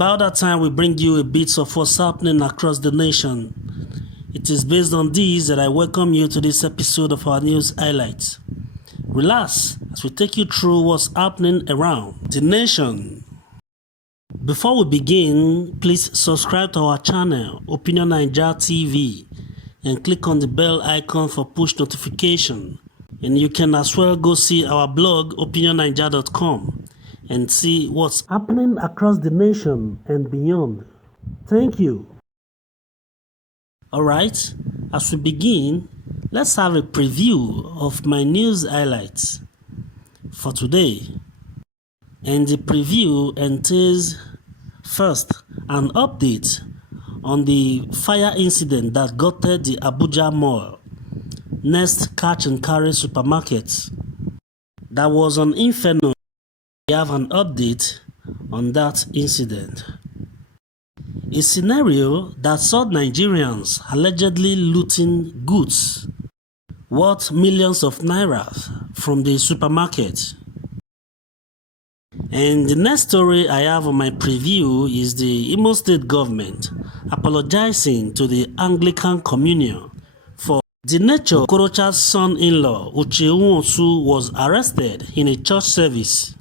about that time we bring you a bit of what's happening across the nation. It is based on these that I welcome you to this episode of our news highlights. Relax as we take you through what's happening around the nation. Before we begin, please subscribe to our channel, Opinion Naija TV, and click on the bell icon for push notification. And you can as well go see our blog, opinionnaija.com, and see what's happening across the nation and beyond. Thank you. Alright, as we begin, let's have a preview of my news highlights for today. And the preview entails first an update on the fire incident that gutted the Abuja Mall, next catch and carry supermarkets. That was on Inferno. We have an update on that incident. A scenario that saw Nigerians allegedly looting goods worth millions of naira from the supermarket. And the next story I have on my preview is the Imo State government apologizing to the Anglican Communion for the nature Okorocha's son-in-law Uche Nwosu was arrested in a church service.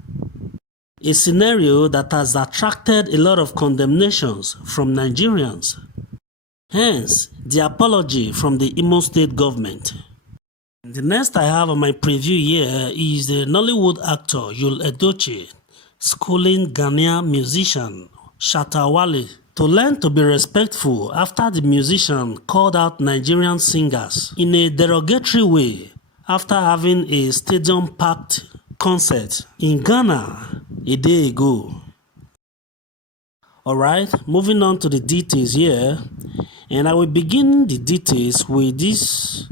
A scenario that has attracted a lot of condemnations from Nigerians. Hence, the apology from the Imo State government. The next I have on my preview here is the Nollywood actor Yul Edochie schooling Ghanaian musician Shatta Wale to learn to be respectful after the musician called out Nigerian singers in a derogatory way after having a stadium-packed concert in Ghana a day ago. Alright, moving on to the details here, and I will begin the details with this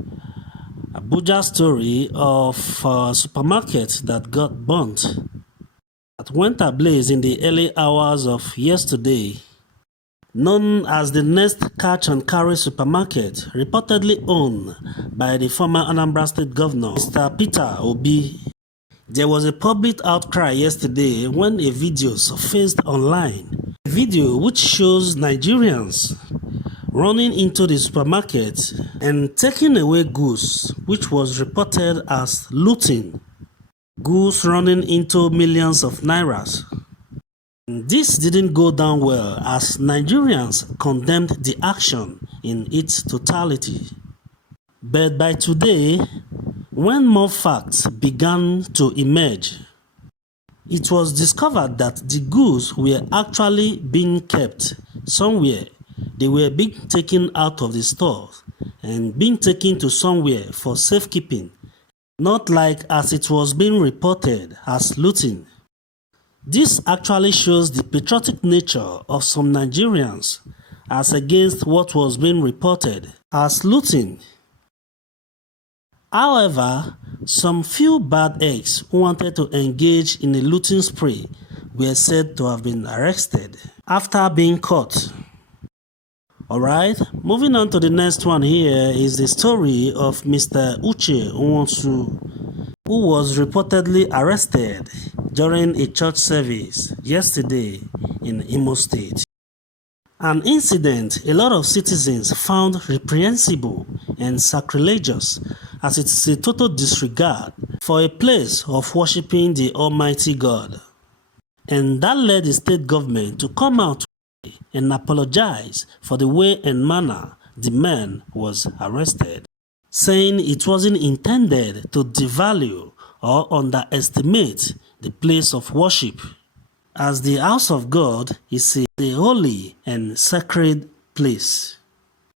Abuja story of a supermarket that got burnt, that went ablaze in the early hours of yesterday. Known as the Next Catch and Carry supermarket, reportedly owned by the former Anambra State Governor, Mr. Peter Obi. There was a public outcry yesterday when a video surfaced online. A video which shows Nigerians running into the supermarket and taking away goods, which was reported as looting. Goods running into millions of nairas. This didn't go down well as Nigerians condemned the action in its totality. But by today, when more facts began to emerge, it was discovered that the goods were actually being kept somewhere. They were being taken out of the stores and being taken to somewhere for safekeeping, not like as it was being reported as looting. This actually shows the patriotic nature of some Nigerians as against what was being reported as looting. However, some few bad eggs who wanted to engage in a looting spree were said to have been arrested after being caught. Alright, moving on to the next one here is the story of Mr. Uche Nwosu, who was reportedly arrested during a church service yesterday in Imo State. An incident a lot of citizens found reprehensible and sacrilegious, as it is a total disregard for a place of worshipping the Almighty God. And that led the state government to come out and apologize for the way and manner the man was arrested, saying it wasn't intended to devalue or underestimate the place of worship, as the house of God is a holy and sacred place.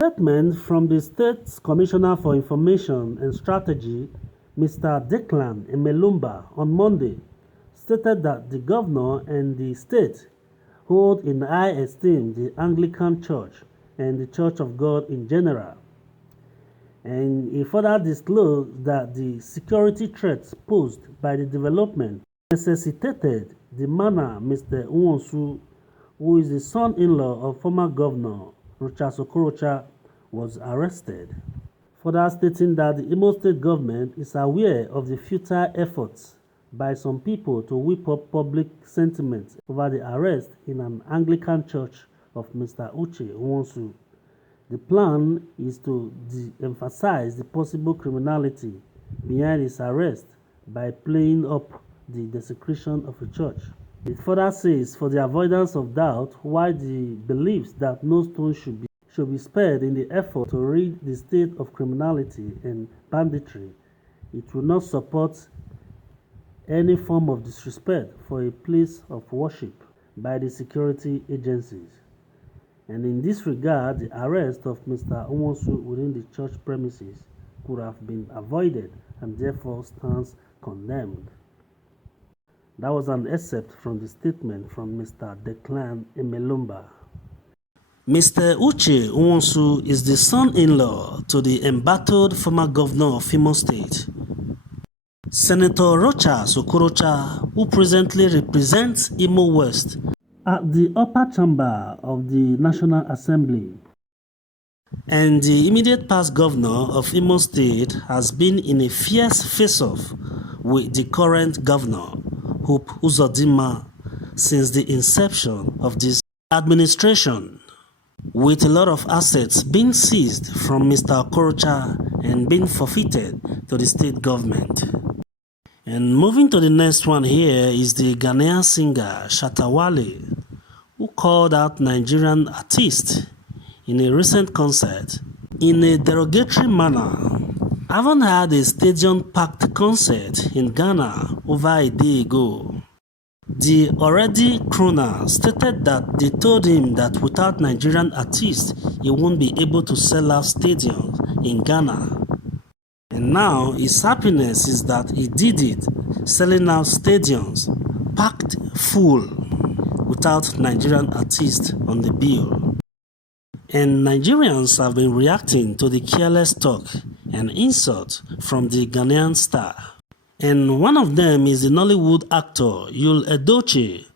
Statement from the State's Commissioner for Information and Strategy, Mr. Declan Emelumba, on Monday, stated that the governor and the state hold in high esteem the Anglican Church and the Church of God in general. And he further disclosed that the security threats posed by the development necessitated the manner Mr. Nwosu, who is the son-in-law of former governor Okorocha, was arrested. Further stating that the Imo State government is aware of the futile efforts by some people to whip up public sentiment over the arrest in an Anglican church of Mr. Uche Nwosu. The plan is to de-emphasize the possible criminality behind his arrest by playing up the desecration of a church. It further says, for the avoidance of doubt, why the beliefs that no stone should be spared in the effort to rid the state of criminality and banditry, it will not support any form of disrespect for a place of worship by the security agencies. And in this regard, the arrest of Mr. Nwosu within the church premises could have been avoided and therefore stands condemned. That was an excerpt from the statement from Mr. Declan Emelumba. Mr. Uche Nwosu is the son-in-law to the embattled former governor of Imo State, Senator Rochas Okorocha, who presently represents Imo West at the upper chamber of the National Assembly. And the immediate past governor of Imo State has been in a fierce face-off with the current governor, Hope Uzodinma, since the inception of this administration, with a lot of assets being seized from Mr. Okorocha and being forfeited to the state government. And moving to the next one here is the Ghanaian singer Shatta Wale, who called out Nigerian artists in a recent concert in a derogatory manner. I haven't had a stadium-packed concert in Ghana over a day ago. The already crooner stated that they told him that without Nigerian artists, he won't be able to sell out stadiums in Ghana. And now his happiness is that he did it, selling out stadiums, packed full, without Nigerian artists on the bill. And Nigerians have been reacting to the careless talk and insult from the Ghanaian star. And one of them is the Nollywood actor Yul Edochie,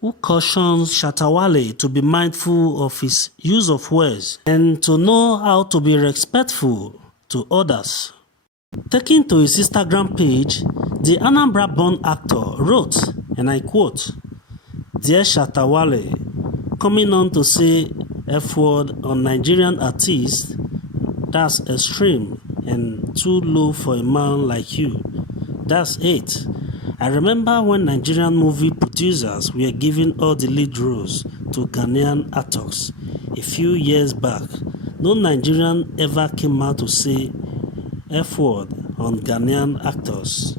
who cautions Shatta Wale to be mindful of his use of words and to know how to be respectful to others. Taking to his Instagram page, the Anambra-born actor wrote, and I quote, "Dear Shatta Wale, coming on to say F-word on Nigerian artists, that's extreme and too low for a man like you. That's it. I remember when Nigerian movie producers were giving all the lead roles to Ghanaian actors a few years back. No Nigerian ever came out to say F-word on Ghanaian actors.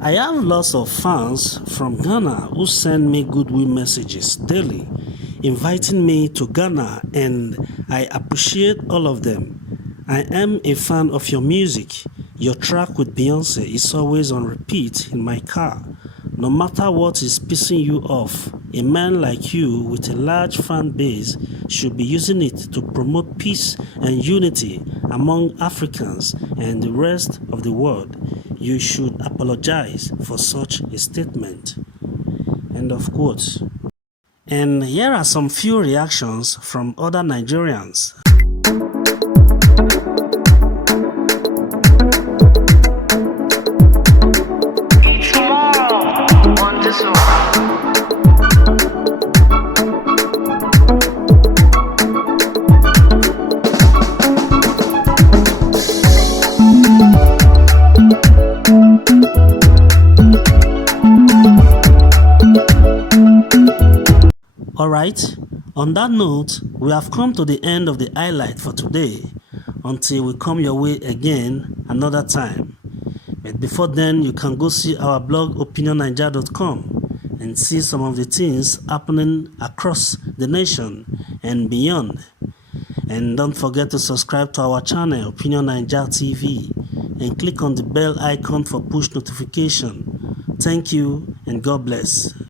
I have lots of fans from Ghana who send me goodwill messages daily, inviting me to Ghana, and I appreciate all of them. I am a fan of your music. Your track with Beyonce is always on repeat in my car. No matter what is pissing you off, a man like you with a large fan base should be using it to promote peace and unity among Africans and the rest of the world. You should apologize for such a statement." End of quote. And here are some few reactions from other Nigerians. Alright, on that note, we have come to the end of the highlight for today, until we come your way again another time. But before then, you can go see our blog opinionniger.com and see some of the things happening across the nation and beyond. And don't forget to subscribe to our channel, Opinion Niger TV, and click on the bell icon for push notification. Thank you and God bless.